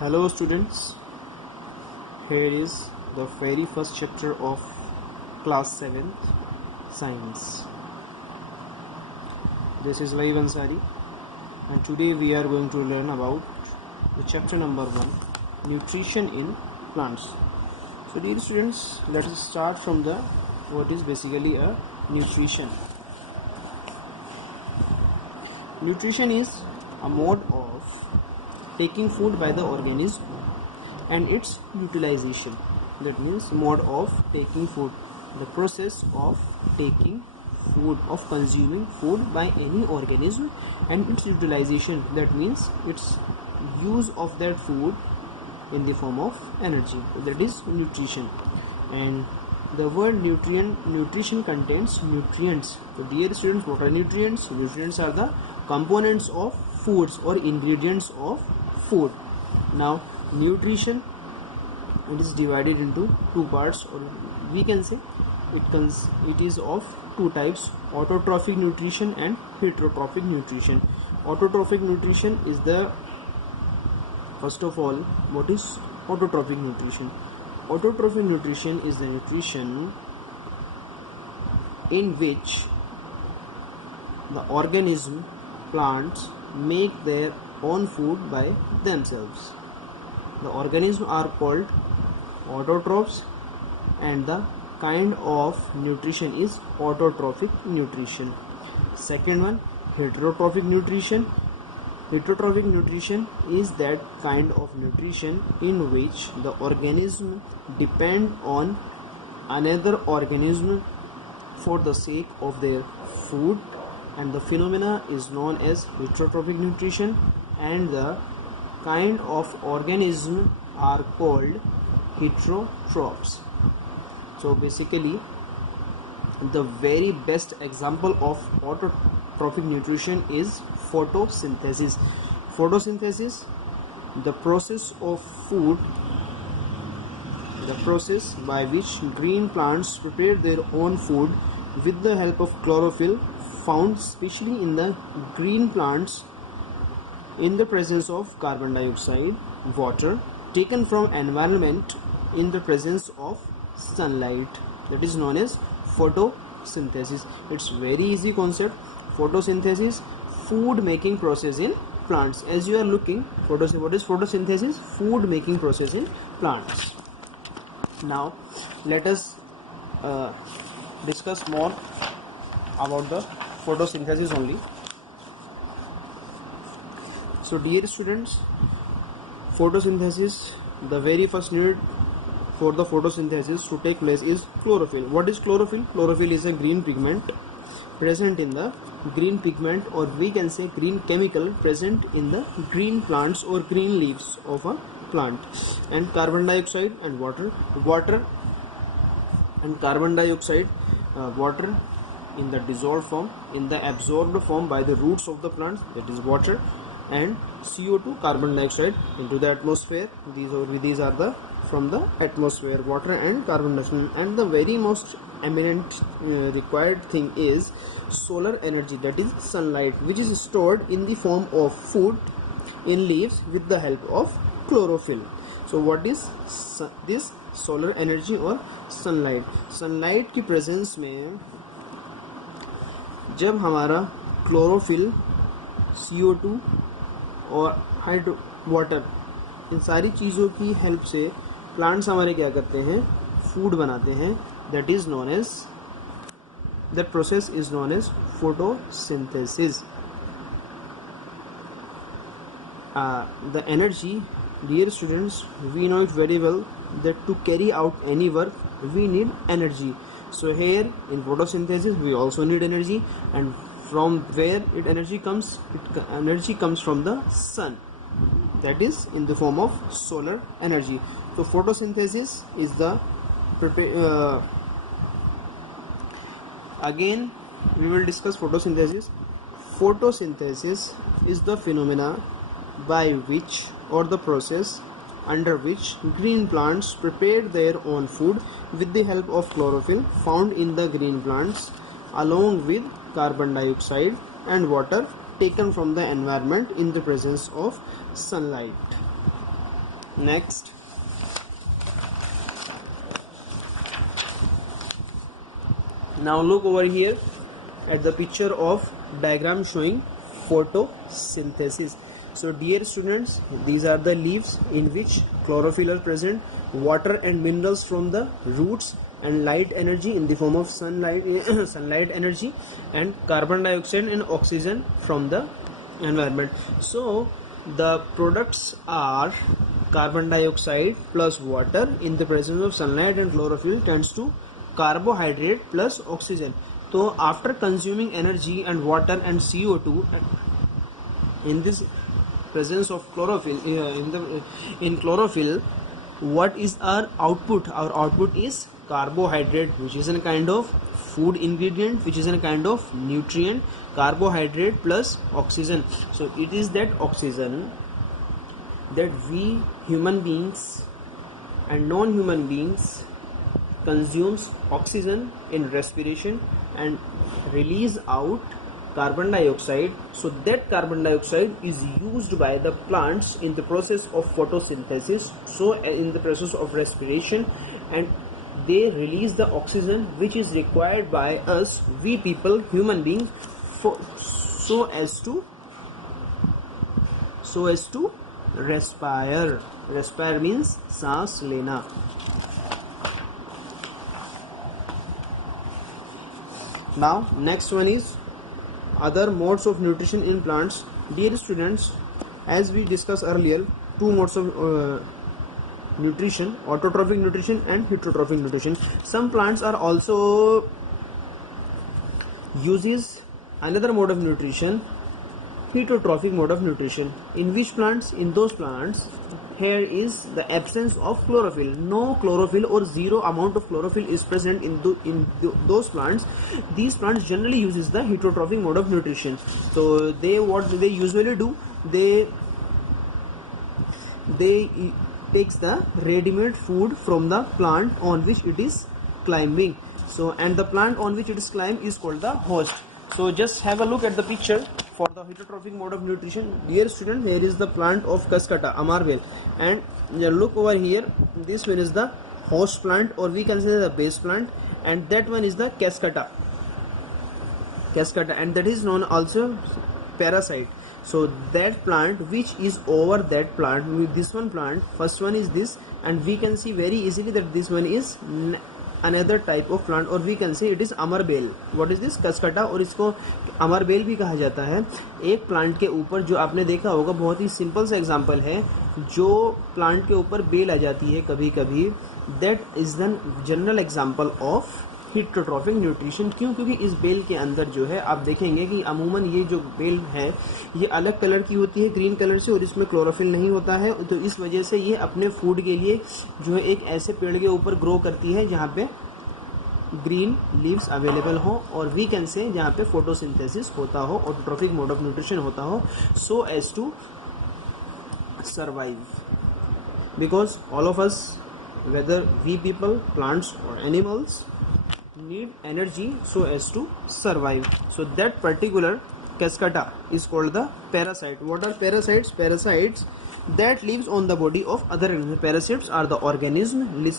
Hello students, here is the very first chapter of class 7th science. This is Laib Ansari and today we are going to learn about the chapter number 1, nutrition in plants. So dear students, let us start from the what is basically a nutrition. Nutrition is a mode of taking food by the organism and its utilization. That means mode of taking food, the process of taking food, of consuming food by any organism and its utilization. That means its use of that food in the form of energy. That is nutrition. And the word nutrition contains nutrients. So dear students, what are nutrients? Nutrients are the components of foods or ingredients of food. Now nutrition, it is divided into two parts, or we can say it is of two types: autotrophic nutrition and heterotrophic nutrition. Autotrophic nutrition is the, first of all, what is autotrophic nutrition? Autotrophic nutrition is the nutrition in which the organism, plants, make their own food by themselves. The organisms are called autotrophs and the kind of nutrition is autotrophic nutrition. Second one, heterotrophic nutrition. Heterotrophic nutrition is that kind of nutrition in which the organism depend on another organism for the sake of their food, and the phenomena is known as heterotrophic nutrition, and the kind of organism are called heterotrophs. So basically the very best example of autotrophic nutrition is photosynthesis. Photosynthesis, the process of food, the process by which green plants prepare their own food with the help of chlorophyll, found especially in the green plants in the presence of carbon dioxide, water taken from environment in the presence of sunlight. That is known as photosynthesis. It's very easy concept. Photosynthesis, food making process in plants. As you are looking, what is photosynthesis? Food making process in plants. Now let us discuss more about the photosynthesis only. So dear students, photosynthesis, the very first need for the photosynthesis to take place is chlorophyll. What is chlorophyll? Chlorophyll is a green pigment present in the green pigment, or we can say green chemical present in the green plants or green leaves of a plant. And carbon dioxide and water and carbon dioxide, water in the dissolved form, in the absorbed form by the roots of the plants, that is water, and CO2, carbon dioxide, into the atmosphere. These are the from the atmosphere, water and carbon dioxide. And the very most eminent required thing is solar energy, that is sunlight, which is stored in the form of food in leaves with the help of chlorophyll. So what is this solar energy or sunlight? Sunlight की presence में जब हमारा chlorophyll, CO2 और water, इन सारी चीज़ों की help से plants हमारे क्या करते हैं, फूड बनाते हैं. That is known as, that process is known as photosynthesis. The energy, dear students, we know it very well that to carry out any work we need energy. So here in photosynthesis we also need energy, and from where energy comes? Energy comes from the sun, that is in the form of solar energy. So photosynthesis is the again we will discuss photosynthesis. Photosynthesis is the phenomena by which, or the process under which, green plants prepare their own food with the help of chlorophyll found in the green plants, along with carbon dioxide and water taken from the environment in the presence of sunlight. Next, now look over here at the picture of diagram showing photosynthesis. So dear students, these are the leaves in which chlorophyll are present, water and minerals from the roots, and light energy in the form of sunlight sunlight energy, and carbon dioxide and oxygen from the environment. So the products are carbon dioxide plus water in the presence of sunlight, and chlorophyll tends to carbohydrate plus oxygen. So after consuming energy and water and CO2 in this presence of chlorophyll, in chlorophyll, what is our output? Our output is carbohydrate, which is a kind of food ingredient, which is a kind of nutrient. Carbohydrate plus oxygen. So it is that oxygen that we human beings and non-human beings consumes oxygen in respiration and release out carbon dioxide. So that carbon dioxide is used by the plants in the process of photosynthesis, so in the process of respiration, and they release the oxygen which is required by us, we people, human beings, so as to respire. Respire means सांस लेना. Now next one is other modes of nutrition in plants. Dear students, as we discussed earlier, two modes of nutrition: autotrophic nutrition and heterotrophic nutrition. Some plants are also uses another mode of nutrition, heterotrophic mode of nutrition. In which plants? In those plants here is the absence of chlorophyll. No chlorophyll or zero amount of chlorophyll is present in those plants. These plants generally uses the heterotrophic mode of nutrition. So what they usually do, they takes the ready-made food from the plant on which it is climbing. So and the plant on which it is climbing is called the host. So just have a look at the picture for the heterotrophic mode of nutrition. Dear student, here is the plant of Cascata, Amarvel, and look over here, this one is the host plant, or we can say the base plant, and that one is the Cascata, and that is known also parasite. So that plant which is over that plant, with this one plant, first one is this, and we can see very easily that this one is another type of plant, or we can say it is अमरबेल. What is this? Cascata, और इसको अमरबेल भी कहा जाता है. एक plant के ऊपर, जो आपने देखा होगा, बहुत ही सिंपल सा एग्जांपल है, जो प्लांट के ऊपर बेल आ जाती है कभी कभी, that is the general example of heterotrophic nutrition. क्यों? क्योंकि इस बेल के अंदर जो है, आप देखेंगे कि अमूमन ये जो बेल है ये अलग कलर की होती है, ग्रीन कलर से, और इसमें क्लोरोफिल नहीं होता है. तो इस वजह से ये अपने फूड के लिए जो है एक ऐसे पेड़ के ऊपर ग्रो करती है जहाँ पे ग्रीन लीव्स अवेलेबल हो, और वी कैन से जहाँ पे फोटोसिंथेसिस होता हो, ऑटोट्रॉफिक मोड ऑफ न्यूट्रिशन होता हो, so as to survive. Because all of us, whether we people, plants or animals, need energy so as to survive. So that particular Cascata is called the parasite. What are parasites? Parasites that lives on the body of other animals. Parasites are the organisms